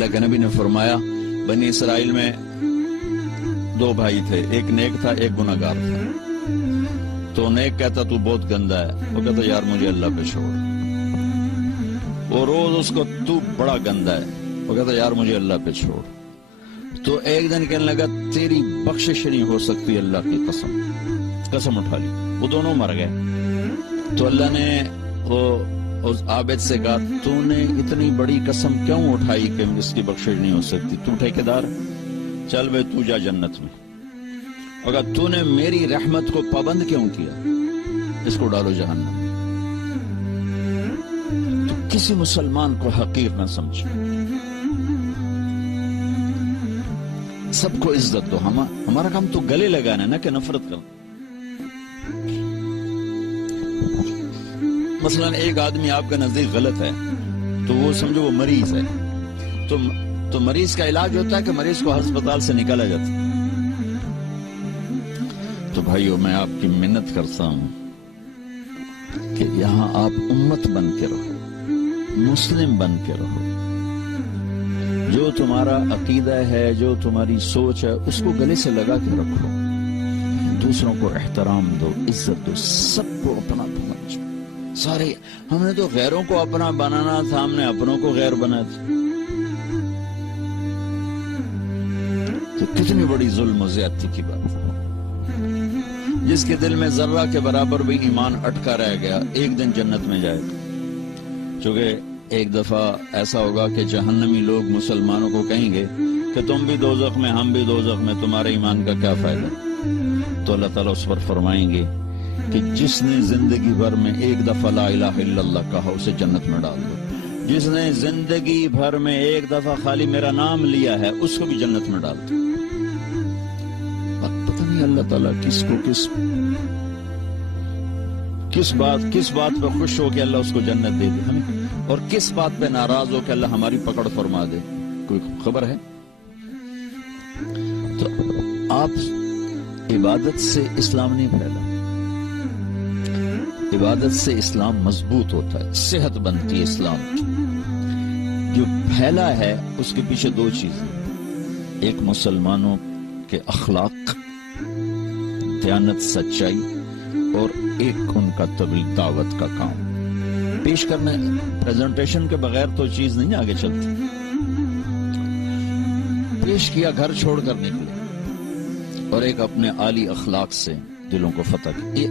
اللہ کے نبی نے فرمایا بنی اسرائیل میں 2 بھائی تھے، ایک نیک تھا ایک گناہگار تھا. تو نیک کہتا تو بہت گندا ہے، وہ کہتا یار مجھے اللہ پہ چھوڑ. وہ روز اس کو تو بڑا گندا ہے، وہ کہتا یار مجھے اللہ پہ چھوڑ. تو ایک دن کہنے لگا تیری بخشش نہیں ہو سکتی اللہ کی قسم اٹھا لی. وہ دونوں مر گئے. تو اللہ نے اس عابد سے کہا تو نے اتنی بڑی قسم کیوں اٹھائی کہ اس کی بخشش نہیں ہو سکتی؟ تو ٹھیکیدار، چل بھائی تو جا جنت میں. اگر تو نے میری رحمت کو پابند کیوں کیا؟ اس کو ڈالو جہنم. تو کسی مسلمان کو حقیر نہ سمجھو، سب کو عزت دو. ہمارا کام تو گلے لگانا ہے نا کہ نفرت کرنا. مثلا ایک آدمی آپ کا نزدیک غلط ہے تو وہ سمجھو وہ مریض ہے، تو مریض کا علاج ہوتا ہے کہ مریض کو ہسپتال سے نکالا جاتا ہے. تو بھائیو میں آپ کی منت کرتا ہوں کہ یہاں آپ امت بن کے رہو، مسلم بن کے رہو. جو تمہارا عقیدہ ہے، جو تمہاری سوچ ہے، اس کو گلے سے لگا کے رکھو. دوسروں کو احترام دو، عزت دو، سب کو اپنا سمجھو. سارے ہم نے تو غیروں کو اپنا بنانا تھا، ہم نے اپنوں کو غیر بنا تھا. تو کتنی بڑی ظلم و زیادتی کی بات ہے. جس کے دل میں ذرہ کے برابر بھی ایمان اٹکا رہ گیا ایک دن جنت میں جائے گا. چونکہ ایک دفعہ ایسا ہوگا کہ جہنمی لوگ مسلمانوں کو کہیں گے کہ تم بھی دوزخ میں ہم بھی دوزخ میں، تمہارے ایمان کا کیا فائدہ؟ تو اللہ تعالیٰ اس پر فرمائیں گے کہ جس نے زندگی بھر میں ایک دفعہ لا الہ الا اللہ کہا اسے جنت میں ڈال دو. جس نے زندگی بھر میں ایک دفعہ خالی میرا نام لیا ہے اس کو بھی جنت میں ڈال دو. پتہ نہیں اللہ تعالیٰ کس کو کس بات پہ خوش ہو کہ اللہ اس کو جنت دے دے ہمیں، اور کس بات پہ ناراض ہو کہ اللہ ہماری پکڑ فرما دے. کوئی خبر ہے؟ تو آپ عبادت سے اسلام نہیں پھیلا، عبادت سے اسلام مضبوط ہوتا ہے، صحت بنتی ہے اسلام کی. جو پھیلا ہے اس کے پیچھے 2 چیزیں، ایک مسلمانوں کے اخلاق، دیانت، سچائی، اور ایک ان کا تبلیغ دعوت کا کام. پیش کرنے پریزنٹیشن کے بغیر تو چیز نہیں آگے چلتی. پیش کیا گھر چھوڑ کر نکلے، اور ایک اپنے عالی اخلاق سے دلوں کو فتح کیا.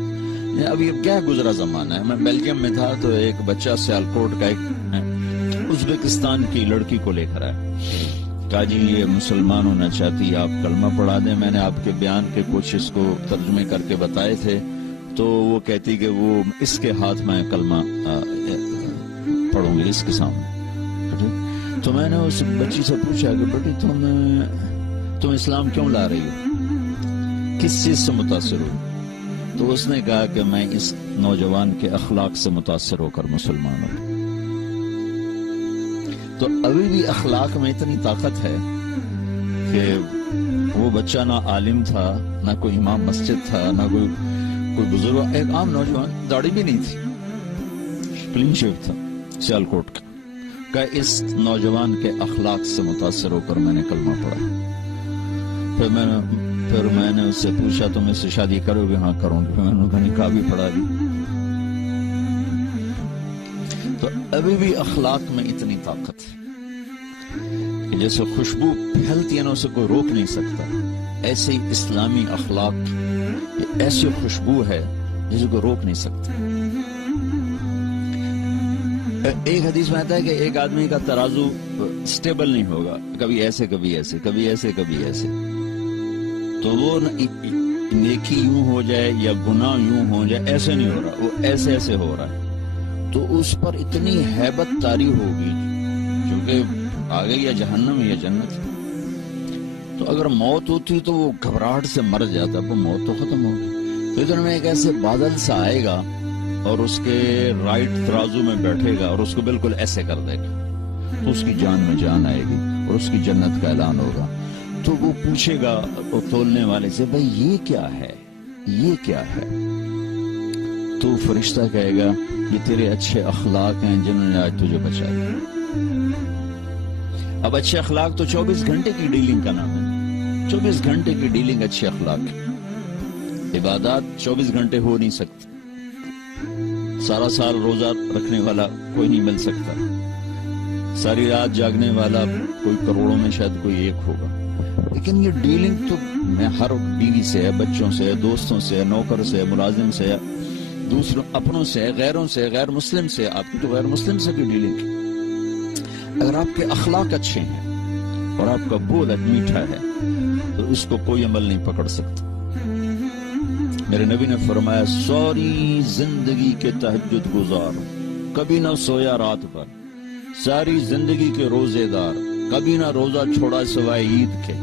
اب یہ کیا گزرا زمانہ ہے. میں بیلجیم میں تھا تو ایک بچہ سیالکوٹ کا ایک ازبکستان کی لڑکی کو لے کر آیا، کہا جی یہ مسلمان ہونا چاہتی ہے، آپ کلمہ پڑھا دیں. میں نے آپ کے بیان کے کچھ اس کو ترجمے کر کے بتائے تھے، تو وہ کہتی کہ وہ اس کے ہاتھ میں کلمہ پڑھوں گی اس کے سامنے. تو میں نے اس بچی سے پوچھا کہ بیٹی تم اسلام کیوں لا رہی ہو، کس چیز سے متاثر ہو؟ تو اس نے کہا کہ میں اس نوجوان کے اخلاق سے متاثر ہو کر مسلمان ہوں. تو ابھی بھی اخلاق میں اتنی طاقت ہے کہ وہ بچہ نہ عالم تھا، نہ کوئی امام مسجد تھا، نہ کوئی بزرگ، ایک عام نوجوان، داڑھی بھی نہیں تھی، کلین شیو تھا، سیالکوٹ کا. کہ اس نوجوان کے اخلاق سے متاثر ہو کر میں نے کلمہ پڑھا. پھر میں نے اس سے پوچھا تم اس سے شادی کرو گے؟ ہاں کروں گی. میں نے نکاح بھی پڑھا دی. تو ابھی بھی اخلاق میں اتنی طاقت ہے کہ جیسے خوشبو پھیلتی ہے نا اسے کوئی روک نہیں سکتا، ایسے ہی اسلامی اخلاق ایسی خوشبو ہے جسے کوئی روک نہیں سکتا. ایک حدیث میں آتا ہے کہ ایک آدمی کا ترازو سٹیبل نہیں ہوگا، کبھی ایسے کبھی ایسے، کبھی ایسے کبھی ایسے. تو وہ نیکی یوں ہو جائے یا گناہ یوں ہو جائے، ایسے نہیں ہو رہا، وہ ایسے ایسے ہو رہا ہے. تو اس پر اتنی ہیبت طاری ہوگی کیونکہ آگے یا جہنم یا جنت. تو اگر موت ہوتی تو وہ گھبراہٹ سے مر جاتا، وہ موت تو ختم ہوگی. لیکن میں ایک ایسے بادل سا آئے گا اور اس کے رائٹ ترازو میں بیٹھے گا اور اس کو بالکل ایسے کر دے گا، تو اس کی جان میں جان آئے گی اور اس کی جنت کا اعلان ہوگا. تو وہ پوچھے گا وہ تولنے والے سے، بھائی یہ کیا ہے، یہ کیا ہے؟ تو فرشتہ کہے گا یہ تیرے اچھے اخلاق ہیں جنہوں نے آج تجھے بچا دیا. اب اچھے اخلاق تو 24 گھنٹے کی ڈیلنگ کا نام ہے، 24 گھنٹے کی ڈیلنگ اچھے اخلاق۔ عبادات 24 گھنٹے ہو نہیں سکتی، سارا سال روزہ رکھنے والا کوئی نہیں مل سکتا، ساری رات جاگنے والا کوئی کروڑوں میں شاید کوئی ایک ہوگا، لیکن یہ ڈیلنگ تو میں ہر بیوی سے ہے، بچوں سے ہے، دوستوں سے ہے، نوکر سے ہے، ملازم سے ہے، دوسروں اپنوں سے ہے، غیروں سے ہے، غیر مسلم سے ہے۔ آپ کی تو غیر مسلم سے بھی ڈیلنگ ہے۔ اگر آپ کے اخلاق اچھے ہیں اور آپ کا بول میٹھا ہے تو اس کو کوئی عمل نہیں پکڑ سکتا۔ میرے نبی نے فرمایا ساری زندگی کے تہجد گزار، کبھی نہ سویا رات بھر، ساری زندگی کے روزے دار، کبھی نہ روزہ چھوڑا سوائے عید کے،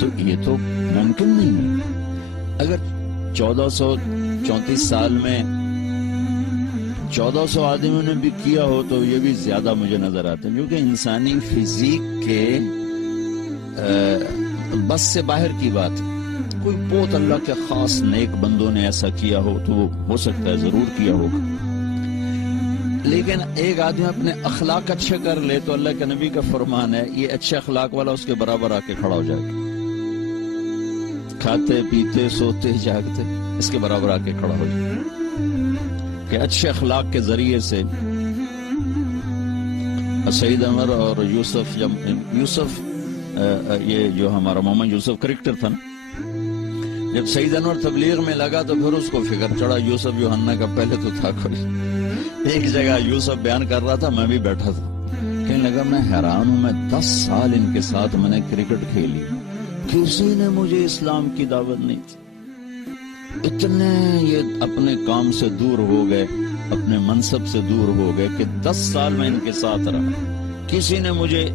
تو یہ تو ممکن نہیں ہے۔ اگر 1434 سال میں 1400 آدمیوں نے بھی کیا ہو تو یہ بھی زیادہ مجھے نظر آتا ہے، کیونکہ انسانی فزیک کے بس سے باہر کی بات ہے۔ کوئی بہت اللہ کے خاص نیک بندوں نے ایسا کیا ہو تو وہ ہو سکتا ہے ضرور کیا ہوگا، لیکن ایک آدمی اپنے اخلاق اچھے کر لے تو اللہ کے نبی کا فرمان ہے یہ اچھے اخلاق والا اس کے برابر آ کے کھڑا ہو جائے گا، کھاتے پیتے سوتے جاگتے اس کے برابر آ کے کھڑا ہو جائے گا، کہ اچھے اخلاق کے ذریعے سے سعید انور اور یوسف یہ جو ہمارا محمد یوسف کرکٹر تھا نا، جب سعید انور تبلیغ میں لگا تو پھر اس کو فکر چڑھا یوسف یوحنا کا پہلے تو تھا کوئی۔ ایک جگہ یوسف بیان کر رہا تھا، میں بھی بیٹھا تھا، کہنے لگا میں حیران ہوں، میں 10 سال ان کے ساتھ میں نے کرکٹ کھیلی، کسی نے مجھے اسلام کی دعوت نہیں تھی، اتنے یہ اپنے کام سے دور ہو گئے، اپنے منصب سے دور ہو گئے کہ 10 سال میں ان کے ساتھ رہا، کسی نے مجھے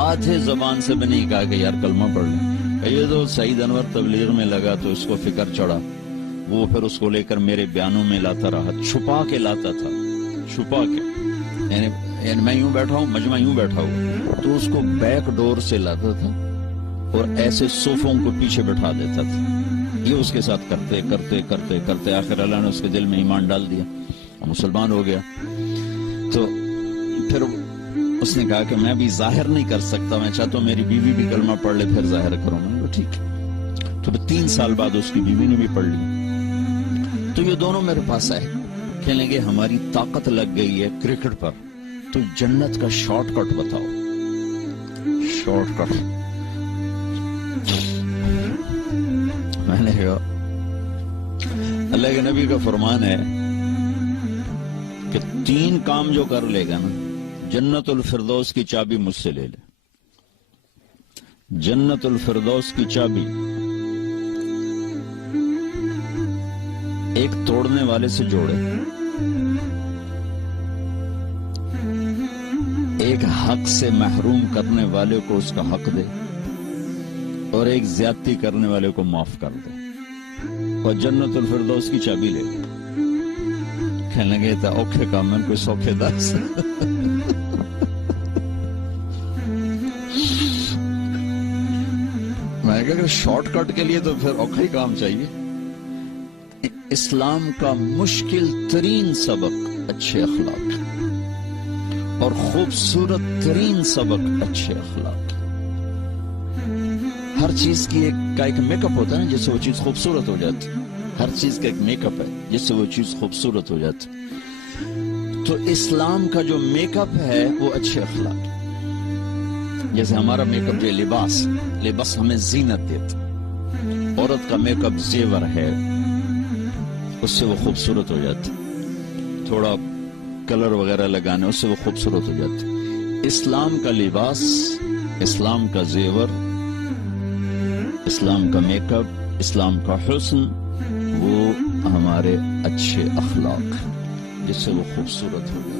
آدھے زبان سے بھی نہیں کہا کہ یار کلمہ پڑھ لیں۔ یہ تو سعید انور تبلیغ میں لگا تو اس کو فکر چڑھا، وہ پھر اس کو لے کر میرے بیانوں میں لاتا رہا، چھپا کے لاتا تھا، چھپا کے، یعنی میں یوں بیٹھا ہوں، مجمع یوں بیٹھا ہوں تو اس کو بیک ڈور سے لاتا تھا اور ایسے صوفوں کو پیچھے بٹھا دیتا تھا۔ یہ اس کے ساتھ کرتے کرتے کرتے کرتے آخر اللہ نے اس کے دل میں ایمان ڈال دیا اور مسلمان ہو گیا۔ تو پھر اس نے کہا کہ میں بھی ظاہر نہیں کر سکتا، میں چاہتا ہوں میری بیوی بھی کلمہ پڑھ لے پھر ظاہر کروں۔ میں نے کہا ٹھیک ہے، تو 3 سال بعد اس کی بیوی نے بھی پڑھ لی، تو یہ دونوں میرے پاس آئے، کہنے لگے ہماری طاقت لگ گئی ہے کرکٹ پر، تو جنت کا شارٹ کٹ بتاؤ۔ شارٹ کٹ میں نے کہا اللہ کے نبی کا فرمان ہے کہ 3 کام جو کر لے گا نا، جنت الفردوس کی چابی مجھ سے لے لے، جنت الفردوس کی چابی ایک توڑنے والے سے جوڑے، ایک حق سے محروم کرنے والے کو اس کا حق دے، اور ایک زیادتی کرنے والے کو معاف کر دے، اور جنت الفردوس کی چابی لے لے۔ کہنے لگے تھا اوکھے کام میں کوئی سوکھے داس۔ میں کہا کہ شارٹ کٹ کے لیے تو پھر اوکھا ہی کام چاہیے۔ اسلام کا مشکل ترین سبق اچھے اخلاق، اور خوبصورت ترین سبق اچھے اخلاق۔ ہر چیز کی ایک میک اپ ہوتا ہے نا، جس سے وہ چیز خوبصورت ہو جاتی، ہر چیز کا ایک میک اپ ہے جس سے وہ چیز خوبصورت ہو جاتی۔ تو اسلام کا جو میک اپ ہے وہ اچھے اخلاق، جیسے ہمارا میک اپ جو لباس ہمیں زینت دیتا، عورت کا میک اپ زیور ہے، اس سے وہ خوبصورت ہو جاتی، تھوڑا کلر وغیرہ لگانے اس سے وہ خوبصورت ہو جاتی۔ اسلام کا لباس، اسلام کا زیور، اسلام کا میک اپ، اسلام کا حسن، وہ ہمارے اچھے اخلاق جس سے وہ خوبصورت ہو جاتے۔